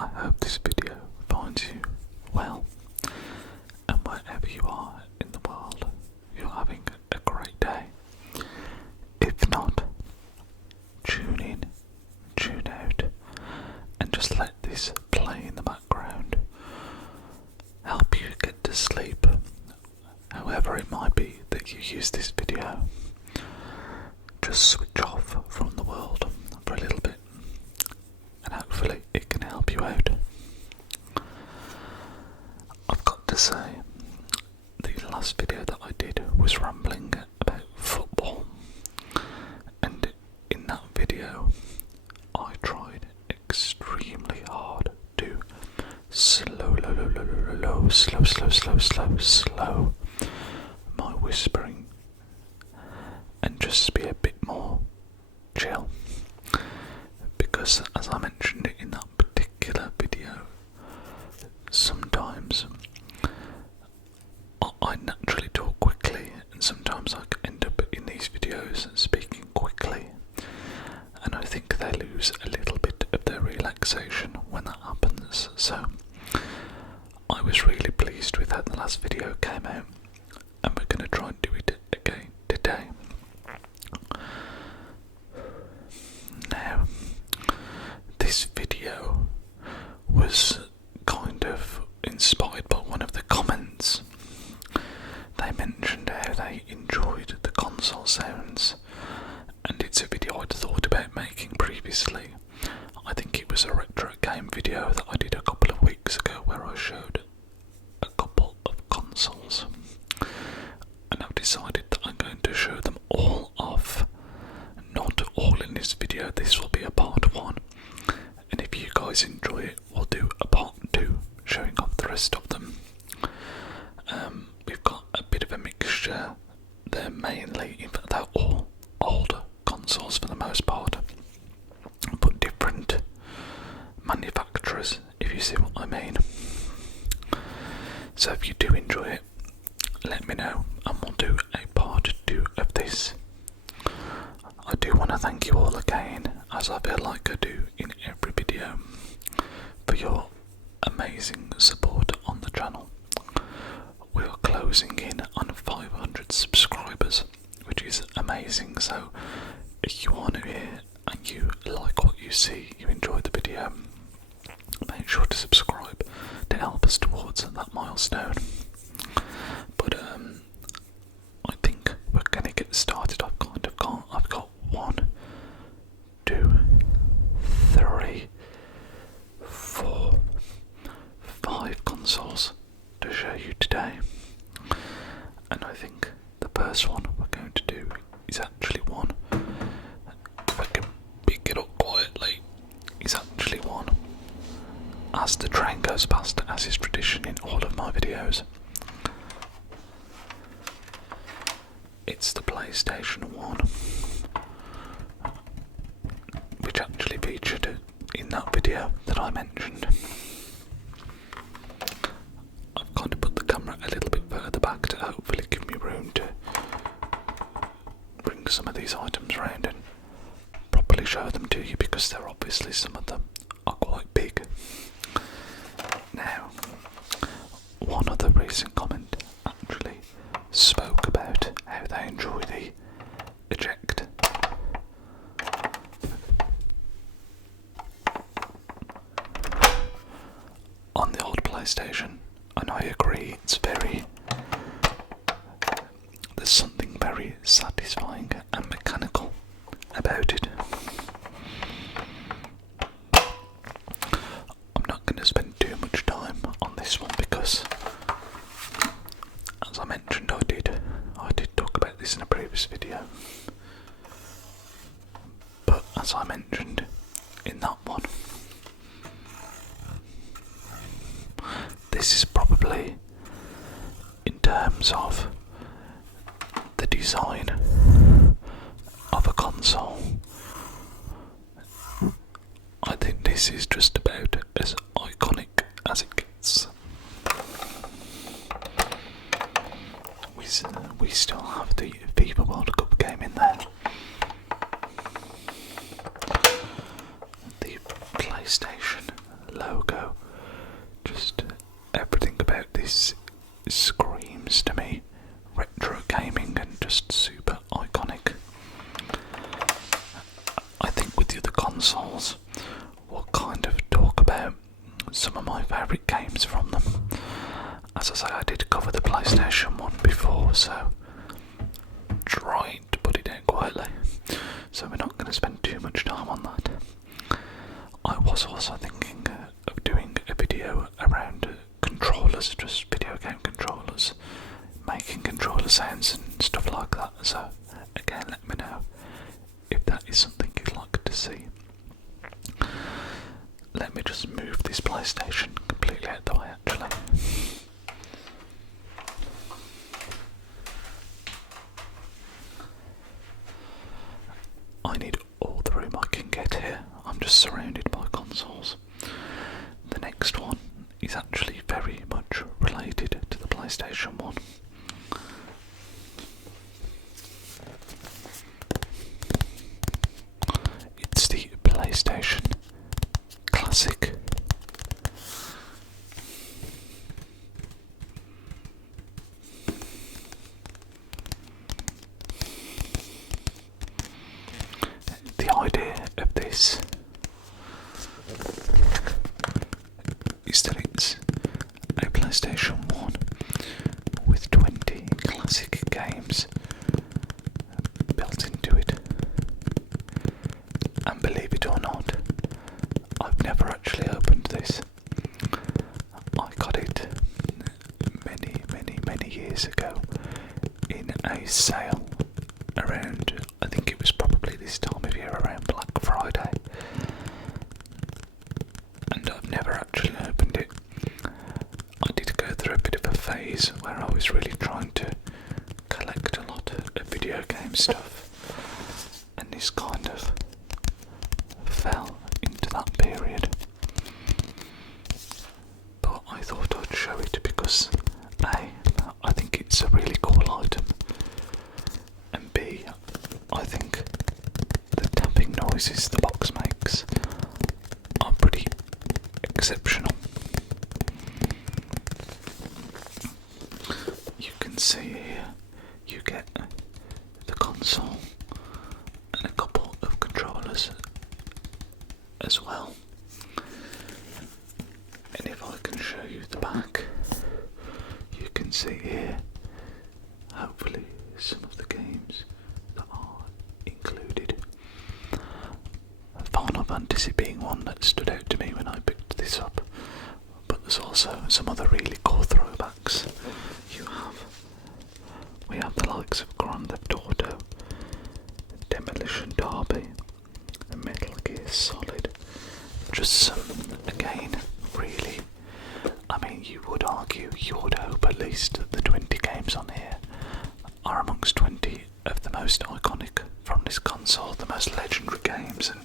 I hope this video finds you well, and wherever you are in the world, you're having a great day. If not, tune in, tune out, and just let this play in the background. Help you get to sleep, however it might be that you use this video. Just switch off from the world for a little bit, and hopefully it can help you out. I've got to say, the last video that I did was rambling about football, and in that video I tried extremely hard to slow my whispering and just be a bit more chill, because as I mentioned in that particular video, sometimes I naturally talk quickly, and sometimes I end up in these videos speaking quickly, and I think they lose a little bit of their relaxation when that happens. So I was really pleased with how the last video came out, and we're going to try and do it again today. Now, this video was kind of inspired by one of the comments. They mentioned how they enjoyed the console sounds, and it's a video I'd thought about making previously. I think it was a retro game video that I did a couple of weeks ago where I showed a couple of consoles, and I've decided that I'm going to show them all off. Not all in this video, this will be a part 1, and if you guys enjoy it, we'll do a part 2 showing off the rest of them. We've got a bit of a mixture. They're mainly, in fact they're all older consoles for the most part, but different manufacturers, if you see what I mean. So if you do enjoy it, let me know and we'll do a part 2 of this. I do want to thank you all again, as I feel like I do in every video, for your amazing support on the channel. We are closing in on 500 subscribers, which is amazing. So if you are new here and you like what you see, you enjoy the video, make sure to subscribe to help us towards that milestone. But I think we're gonna get started. I've got 1, 2, 3, 4, 5 consoles to show you today, and I think the first one we're going to do is actually one, if I can pick it up quietly, is actually one, as the train goes past, as is tradition in all of my videos. It's the PlayStation 1, which actually featured in that video that I mentioned. I've kind of put the camera a little bit further back to hopefully give me room to bring some of these items around and properly show them to you, because they're obviously, some of them are quite big. Now, one other recent comment actually spoke about how they enjoy the eject. On the old PlayStation, and I agree, there's something very satisfying and mechanical about it. I'm not going to spend too much time on this one because, as I mentioned, I did talk about this in a previous video. But as I mentioned in that one, this is probably, in terms of the design of a console, I think this is just about as iconic as it gets. We still have the FIFA World Cup game in there. The PlayStation logo some of my favourite games from them. As I say, I did cover the PlayStation 1 before, so trying to put it down quietly. So we're not going to spend too much time on that. I was also thinking of doing a video around controllers, just video game controllers, making controller sounds and stuff like that. So again, let me know if that is something you'd like to see. Let me just move this PlayStation completely out the way actually. I need all the room I can get here. I'm just surrounded by consoles. The next one is actually very much related to the PlayStation 1. It's the PlayStation Classic. The idea of this is that it's a PlayStation 1 with 20 classic games built into it. And believe it or not, I've never actually opened this. I got it many years ago in a sale around, I think it was probably this time of year, around Black Friday. And I've never actually opened it. I did go through a bit of a phase where I was really trying to collect a lot of video game stuff, and this kind of fell into that period. But I thought I'd show it because A, I think it's a really cool item, and B, I think the tapping noises the box makes are pretty exceptional. You can see here you get the console and a couple of controllers as well. And if I can show you the back, you can see here hopefully some of the games that are included. Final Fantasy being one that stood out to me when I picked this up, but there's also some other really cool throwbacks. We have the likes of Grand Theft Auto, Demolition Derby, and Metal Gear Solid. Just some, again, really, I mean, you would argue, you would hope at least that the 20 games on here are amongst 20 of the most iconic from this console, the most legendary games, and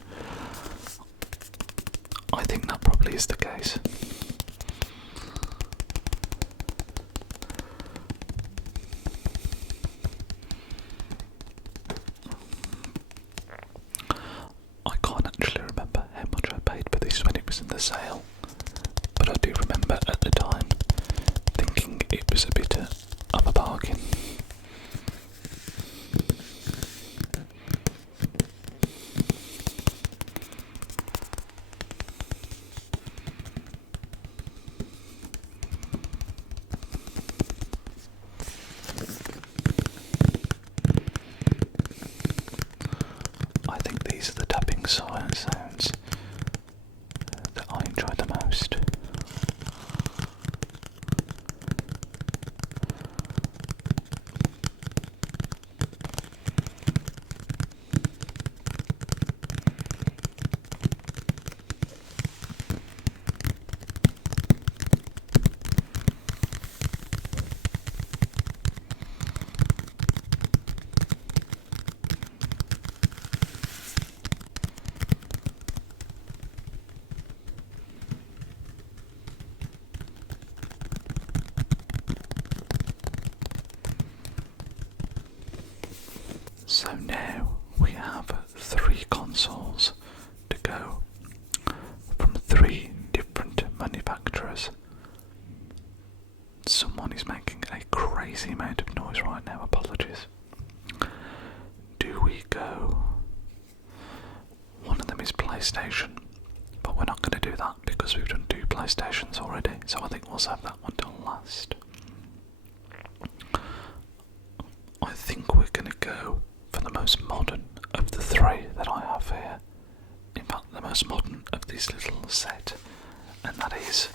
I think that probably is the case. I can't actually remember how much I paid for this when it was in the sale, but I do remember at the time thinking it was a bit of a bargain. I think these are the tapping sounds that I enjoy the most. So now we have 3 consoles to go from 3 different manufacturers. Someone is making a crazy amount of noise right now, apologies. Do we go? One of them is PlayStation, but we're not going to do that because we've done 2 PlayStations already, so I think we'll save that one till last. I think we're going to go for the most modern of the three that I have here. In fact, the most modern of this little set, and that is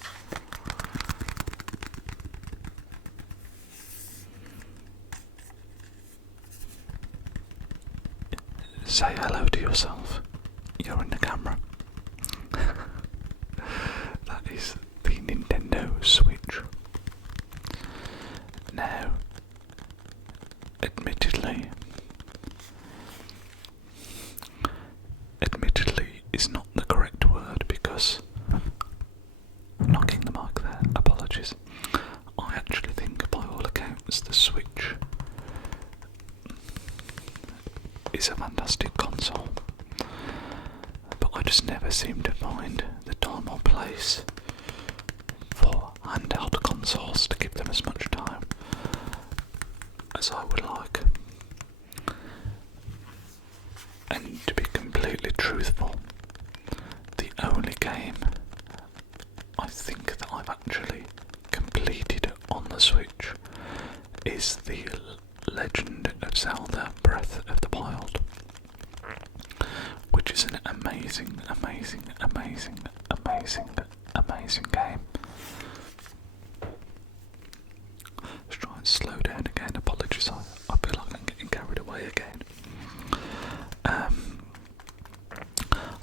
say hello to yourself. You're in the camera. That is the Nintendo Switch. Now, admittedly is not the correct word because knocking the mic there, apologies. I actually think by all accounts the Switch is a fantastic console, but I just never seem to find the time or place for handheld consoles to give them as much time as I would like. And to be completely truthful, the only game I think that I've actually completed on the Switch is the Legend of Zelda Breath of the Wild, which is an amazing game. Let's try and slow down again. Apologies, I feel like I'm getting carried away again.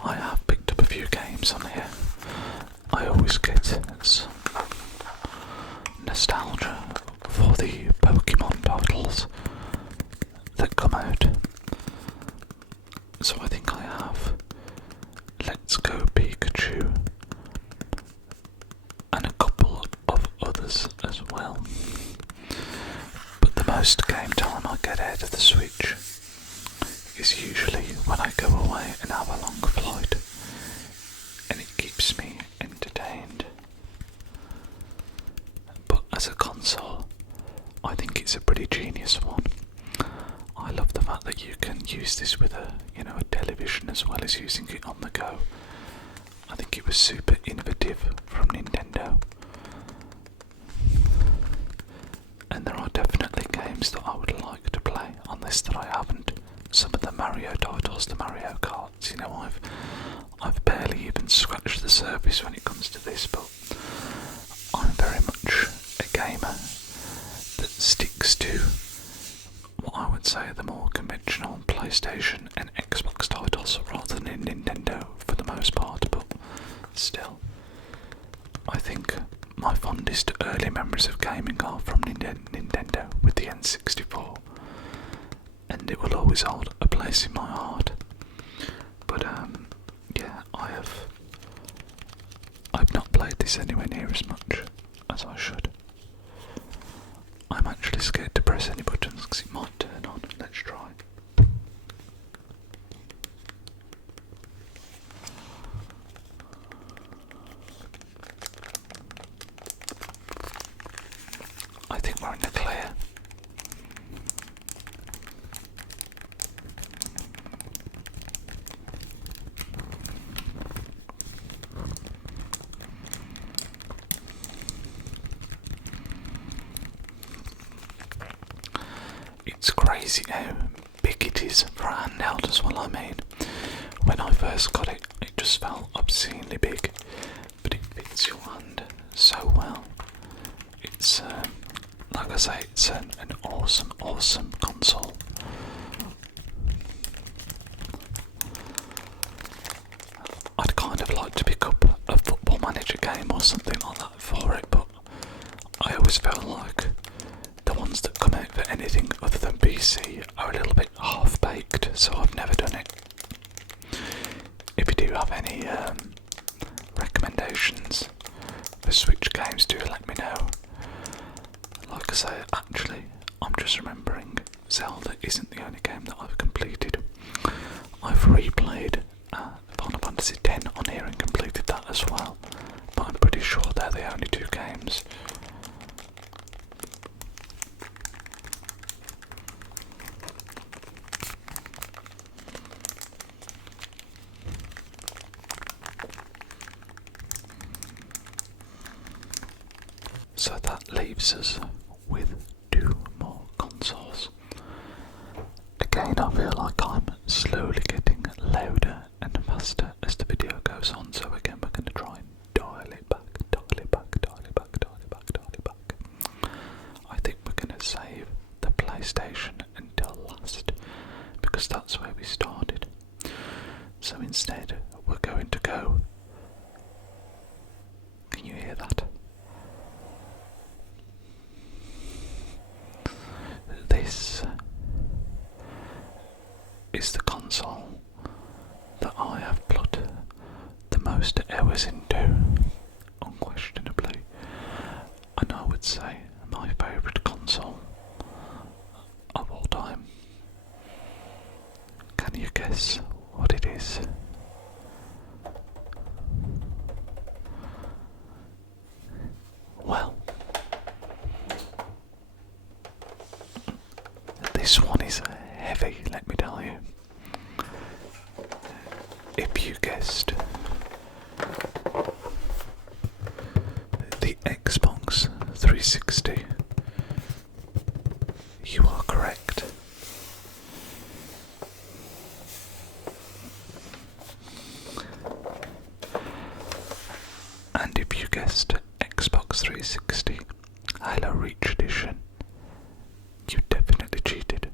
I have picked up a few games on here. I always get some nostalgia for the Pokemon titles that come out. So I think I have Let's Go Pikachu and a couple of others as well. But the most game time I get out of the Switch is usually when I go away and have a long flight, and it keeps me entertained. But as a console, I think it's a pretty genius one. I love the fact that you can use this with a television as well as using it on the go. I think it was super innovative from Nintendo. And there are definitely games that I would like to play on this that I haven't. Some of the Mario titles, the Mario Karts, I've barely even scratched the surface when it comes to this, but I'm very much a gamer that sticks to what I would say are the more conventional PlayStation and Xbox titles rather than Nintendo for the most part, but still, I think my fondest early memories of gaming are from Nintendo with the N64, and it will always hold a place in my heart. But yeah, I've not played this anywhere near as much as I should. I'm actually scared to press any buttons because it might turn on. Let's try. I think we're in the clear. It's crazy how big it is for a handheld as well. I mean, when I first got it, it just felt obscenely big, but it fits your hand so well. It's, like I say, it's an awesome console. I'd kind of like to pick up a Football Manager game or something like that for it, but I always feel like the ones that come out for anything other than PC are a little bit half-baked, so I've never done it. If you do have any recommendations for Switch games, do let me know. Like I say, actually, I'm just remembering Zelda isn't the only game that I've completed. I've replayed Final Fantasy X on here and completed that as well, but I'm pretty sure they're the only two games. So that leaves us with 2 more consoles. Again, I feel like I'm slowly getting louder and faster as the video goes on, so again we're going to try and dial it back. I think we're going to save the PlayStation until last, because that's where we started. So instead, we're going to go... Can you hear that? This is the console that I have put the most hours into, unquestionably, and I would say my favourite console of all time. Can you guess what it is? Well, this one is heavy, let me tell you. If you guessed the Xbox 360, you are correct. And if you guessed Xbox 360 Halo Reach Edition, you definitely cheated.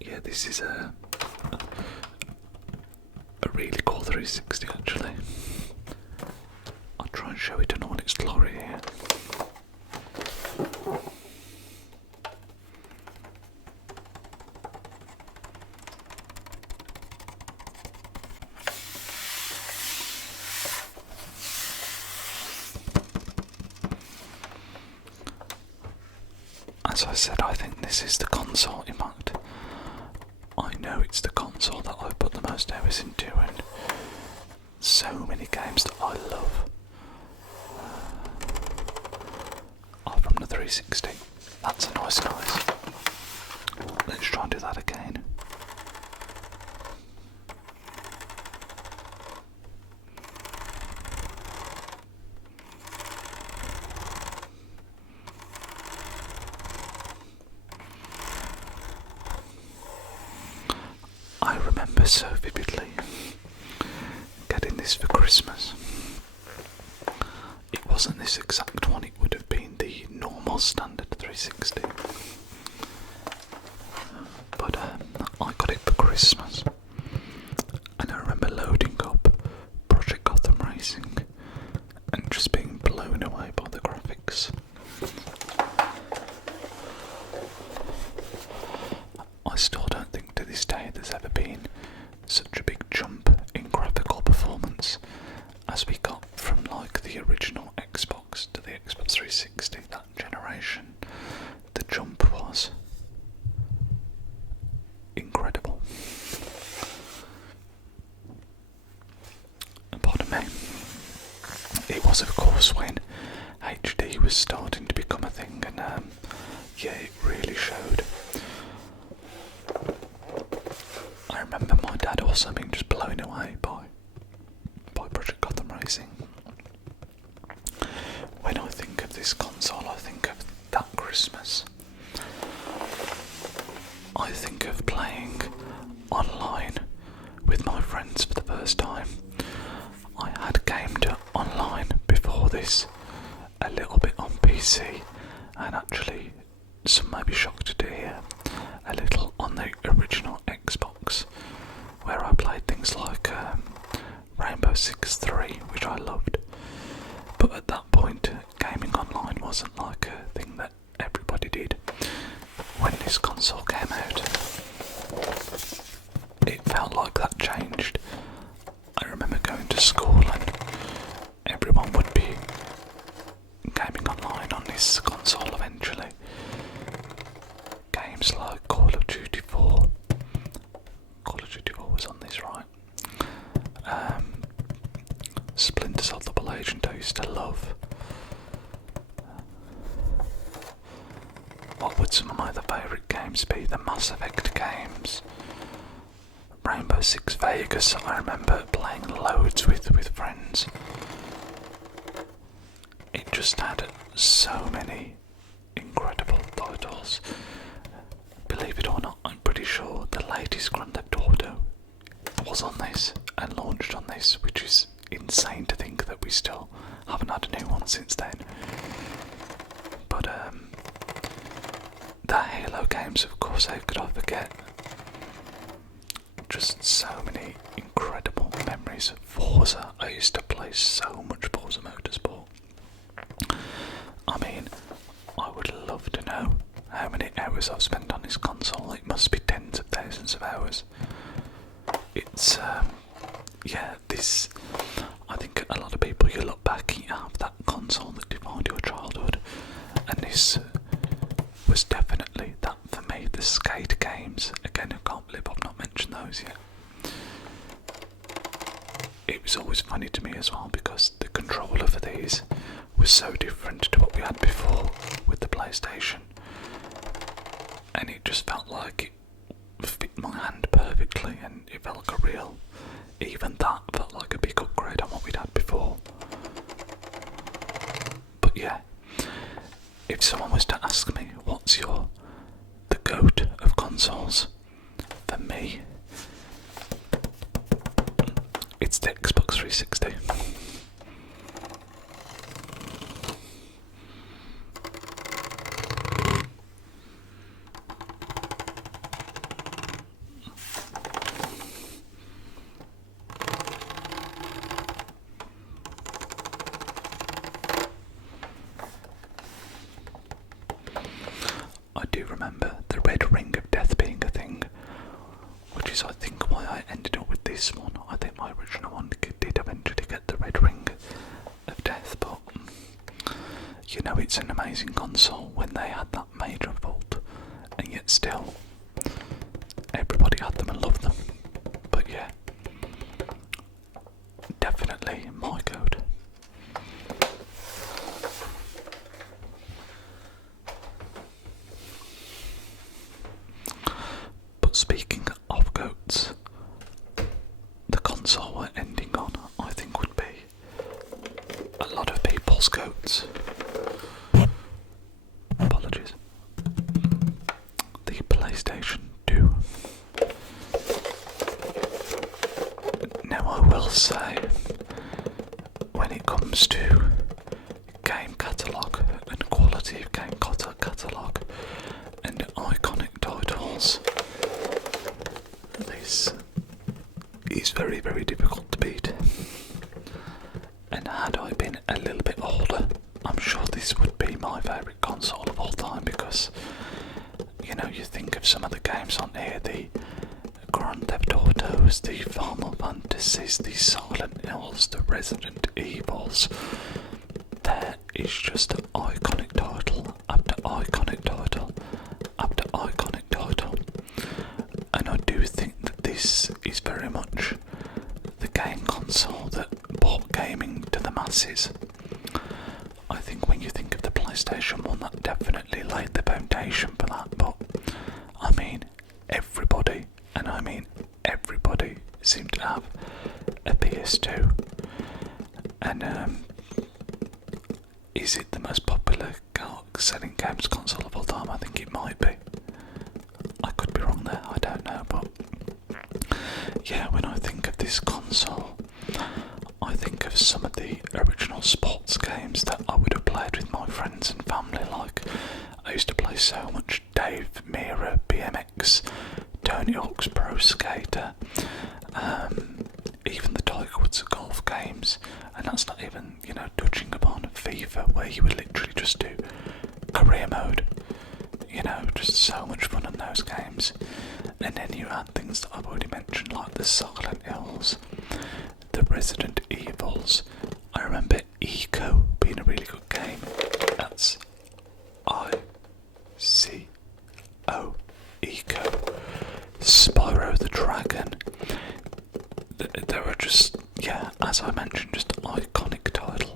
Yeah, this is a really cool 360 actually. I'll try and show it in all its glory here. As I said, I think this is the console. In fact, I know it's the console that I've put the most hours into, and so many games that I love are from the 360. That's a nice noise. Let's try and do that again. I remember so vividly getting this for Christmas. It wasn't this exact one, it would have been the normal standard 360. But I got it for Christmas, and I remember loading up Project Gotham Racing and just being blown away by the graphics. I still don't think to this day there's ever been such a big jump in graphical performance as we got from like the original Xbox to the Xbox 360, that generation. The jump was incredible. Pardon me. It was of course when HD was starting to become a thing, and yeah, it really showed. I remember my dad also being just blown away by Project Gotham Racing. When I think of this console, I think of that Christmas. I think of playing online with my friends for the first time. I had gamed online before this, a little bit on PC, and actually, some may be shocked to hear, a little on the original Xbox, where I played things like Rainbow Six 3, which I loved. But at that point, gaming online wasn't like a thing that everybody did. When this console came out, it felt like that changed. I remember going to school and everyone would be gaming online on this console eventually. Games like Call of Duty 4. Call of Duty 4 was on this, right? Splinter Cell Double Agent I used to love. What would some of my other favourite games be? The Mass Effect games. Rainbow Six Vegas, I remember playing loads with friends. generations. It just had so many incredible titles. Believe it or not, I'm pretty sure the latest Grand Theft Auto was on this and launched on this, which is insane to think that we still haven't had a new one since then. But the Halo games, of course, how could I forget? Just so many incredible memories. Forza, I used to play so much Forza Motorsport. I mean, I would love to know how many hours I've spent on this console. It must be tens of thousands of hours. It's, yeah, this, I think a lot of people, you look back and you have that console that defined your childhood, and this was definitely that for me. The skate games, again, I can't believe I've not mentioned those yet. It was always funny to me as well because the controller for these was so different to what we had before with the PlayStation, and it just felt like it fit my hand perfectly, and it felt like a real, even that felt like a big upgrade on what we'd had before. But yeah, if someone was to ask me what's the GOAT of consoles, for me it's the Xbox 360. I do remember the red ring of death being a thing, which is I think why I ended up with this one. I think my original one did eventually get the red ring of death, but you know, it's an amazing console when they had that major fault, and yet still everybody had them and loved them. But yeah, definitely my code. But speaking of goats, the console we're ending on, I think, would be a lot of people's goats. Apologies. The PlayStation 2. Now I will say, when it comes to game catalogue and quality of game catalogue and iconic titles, this is very, very difficult to beat. And had I been a little bit older, I'm sure this would be my favourite console of all time, because, you know, you think of some of the games on here, the Grand Theft Autos, the Final Fantasies, the Silent Hills, the Resident Evils. There is just iconic title after iconic title after iconic title. And I do think that this is very much the game console that brought gaming to the masses. I think when you think of the PlayStation 1, that definitely laid the foundation for that, but I mean, everybody, and I mean everybody, seemed to have a PS2. And is it the most popular selling games console of all time? I think it might be. I could be wrong there, I don't know, but yeah, when I think of this console, I think of some of the original sports games that I would have played with my friends and family. Like, I used to play so much Dave Mirra BMX, Tony Hawk's Pro Skater, even the Tiger Woods golf games, and that's not even, you know, touching upon FIFA, where you would literally just do career mode. You know, just so much fun in those games. And then you add things that I've already mentioned, like the Silent Hills, the Resident Evils. I remember Eco being a really good game. That's I-C-O, Eco. Spyro the Dragon. There are just, yeah, as I mentioned, just iconic title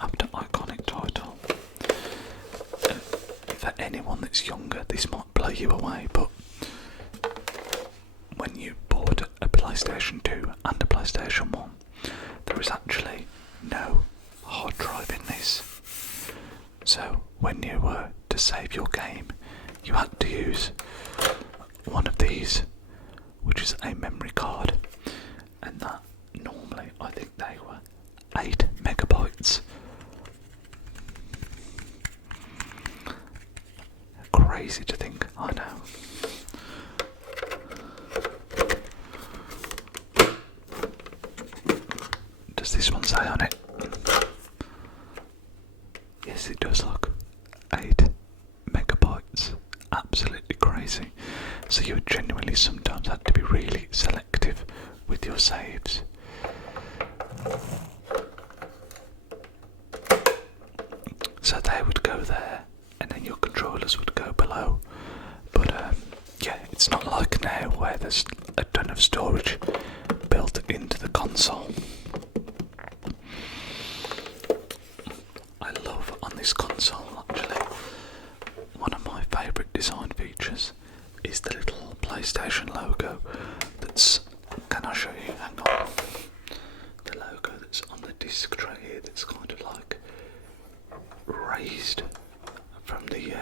after iconic title. For anyone that's younger, this might blow you away, but when you bought a PlayStation 2 and a PlayStation 1, there was actually does this one say on it? Yes, it does. Look, 8 megabytes. Absolutely crazy. So you would genuinely sometimes have to be really selective with your saves. So they would go there, and then your controllers would go below. But yeah, it's not like now where there's a ton of storage built into the console. I love on this console, actually, one of my favourite design features is the little PlayStation logo that's, can I show you? Hang on. The logo that's on the disc tray here that's kind of like raised from the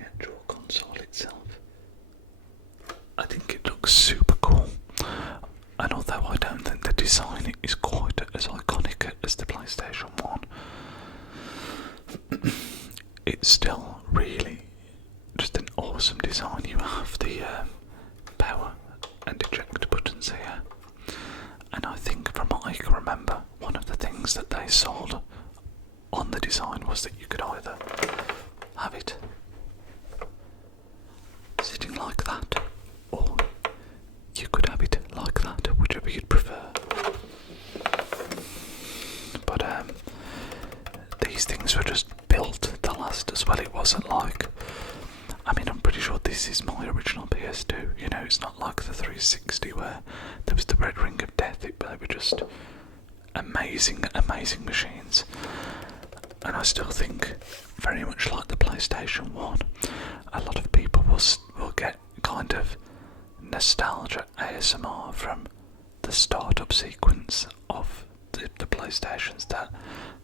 actual console itself. I think it looks super cool, and although I don't think the design is quite as iconic as the PlayStation 1, it's still really just an awesome design. You have the power and eject buttons here, and I think from what I can remember, one of the things that they sold on the design was that you could either have it sitting like that, or you could have it like that, whichever you'd prefer. But these things were just built to last as well. It wasn't like, I mean, I'm pretty sure this is my original PS2, you know, it's not like the 360 where there was the red ring of death. They were just amazing machines. And I still think, very much like the PlayStation 1, a lot of people will get kind of nostalgia ASMR from the startup sequence of the PlayStations, that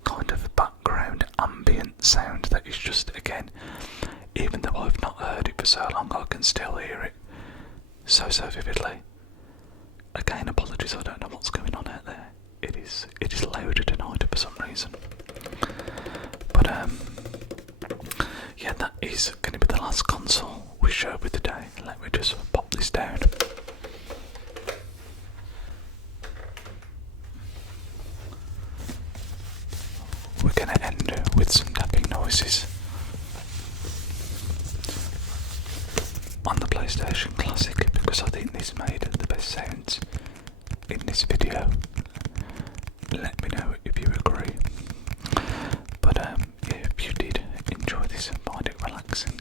kind of background ambient sound that is just, again, even though I've not heard it for so long, I can still hear it so vividly. Again, apologies, I don't know what's going on out there. It is louder tonight for some reason. But yeah, that is going to be the last console we show with today. Let me just pop this down. We're going to end with some tapping noises on the PlayStation Classic, because I think this made the best sounds in this video. Let me know if you agree. But yeah, if you did enjoy this and find it relaxing,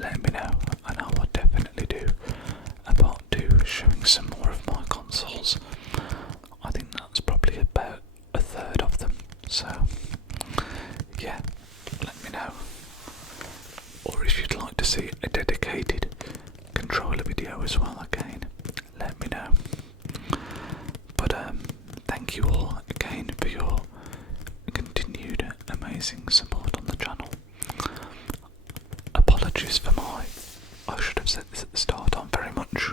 let me know, and I will definitely do a part 2 showing some more of my consoles. I think that's probably about a third of them, so yeah, let me know. Or if you'd like to see a dedicated controller video as well, again, let me know. But thank you all again for your continued amazing support on the channel. Apologies for I should have said this at the start, I'm very much,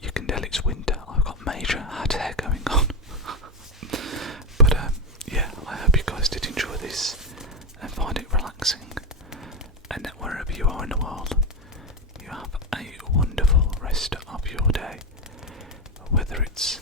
you can tell it's winter, I've got major head hair going on. But yeah, I hope you guys did enjoy this and find it relaxing, and that wherever you are in the world, you have a wonderful rest of your day, whether it's